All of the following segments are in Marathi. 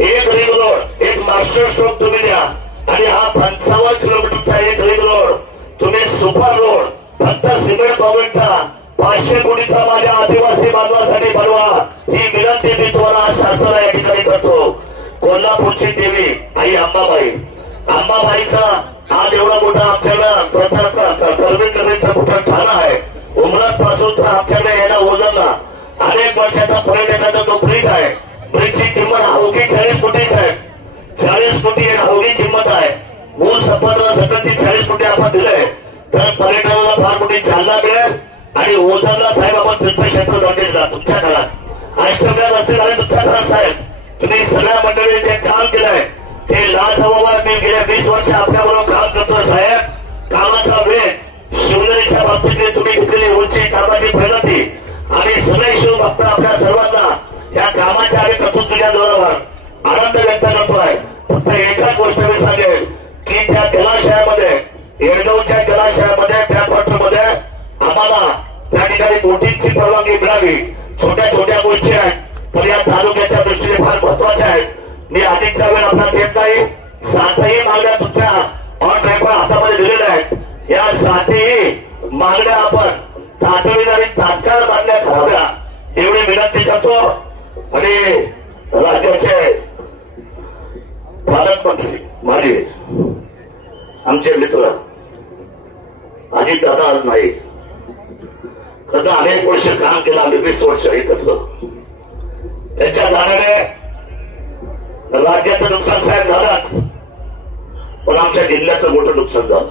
एक रिंग रोड, एक मास्टर स्ट्रोक तुम्ही द्या आणि हा 55 किलोमीटरचा एक रिंग रोड तुम्ही सुपर रोड फक्त सिमेंट कॉन्क्रीटचा 500 कोटीचा माझ्या आदिवासी बांधवासाठी बनवा, ही विनंती मी तुम्हाला शासनाला या ठिकाणी करतो. कोल्हापूरची देवी आई अंबाबाईचा आज एवढा मोठा आमच्याकडे कर्वेकरांचा मोठा ठाणा आहे. उमरात पासून तर आमच्याकडे येणं ओझरला अनेक वर्षाचा पर्यटकाचा जो ब्रिज आहे, ब्रिजची किंमत अवघी 40 कोटी आहे. 40 कोटी एक अवघी किंमत आहे. मूळ संपत्तीला सकट 40 कोटी आपण दिले तर पर्यटनाला फार मोठी चालना मिळेल आणि ओझरला साहेब आपण तीर्थक्षेत्र जोडलेला तुमच्या काळात अष्टविनायक रस्ते झाले तुमच्या काळात साहेब. तुम्ही सगळ्या मंडळी जे काम केलंय ते लाजवाब मी गेल्या 20 वर्ष आपल्याबरोबर काम करतोय साहेब. कामाचा वेग शिवनेरीच्या बाबतीत तुम्ही घेतलेली उंची कामाची प्रगती आणि सगळे शिवभक्त आपल्या सर्वांना या कामाच्या आणि कर्तृत्वाच्या जोरावर आनंद व्यक्त करतोय. फक्त एकच गोष्ट मी सांगेल की त्या जलाशयामध्ये येडगावच्या जलाशयामध्ये त्या क्वार्टरमध्ये आम्हाला त्या ठिकाणी बोटिंगची परवानगी मिळावी. छोट्या छोट्या गोष्टी आहेत पण या तालुक्याच्या दृष्टीने फार महत्वाच्या आहेत. मी अधिकचा वेळ आपला देत नाही. 7ही मागण्या तुमच्या ऑन रेकॉर्ड हातामध्ये दिलेल्या आहेत. या 7ही मागण्या आपण तातडीने आणि तात्काळ मागण्या कराव्या एवढी विनंती करतो. आणि राज्याचे पालकमंत्री माझे आमचे मित्र अजित दादा आज नाही, खरं अनेक वर्ष काम केलं आम्ही 20 वर्ष एकत्र. त्याच्या जाण्याने राज्याचं नुकसान साहेब झालंच पण आमच्या जिल्ह्याचं मोठं नुकसान झालं.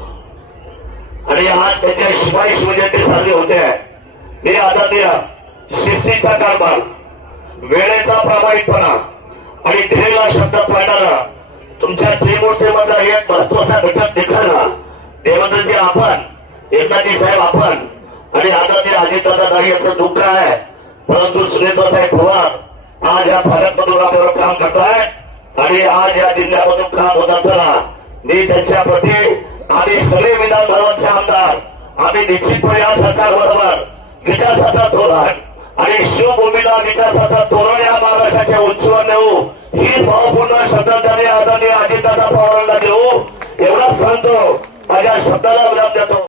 आणि आज त्याच्या शिवाय शिवजयंती साजरी होते. मी आदरणीय शिस्तीचा कारभार, वेळेचा प्रामाणिकपणा आणि ध्येयाला शब्द पाळणारा तुमच्या त्रिमूर्तीमधला एक महत्वाचा घटक दिखायला देवेंद्रजी आपण, एकनाथजी साहेब आपण आणि आदरणीय अजितदादा नाईक यांचं दुःख आहे. परंतु सुनेत्रसाहेब पवार आज या भागातमधून आपल्यावर काम करताय आणि आज या जिल्ह्यामधून काम होत असताना मी त्यांच्या प्रती आणि सगळे विधानभवनचे आमदार आम्ही निश्चितपणे या सरकारबरोबर विकासाचा धोरण आणि शिवभूमीला विकासाचा धोरण या महाराष्ट्राच्या उंचीवर नेऊ ही भावपूर्ण श्रद्धांजली आदरणीय अजितदादा पवारांना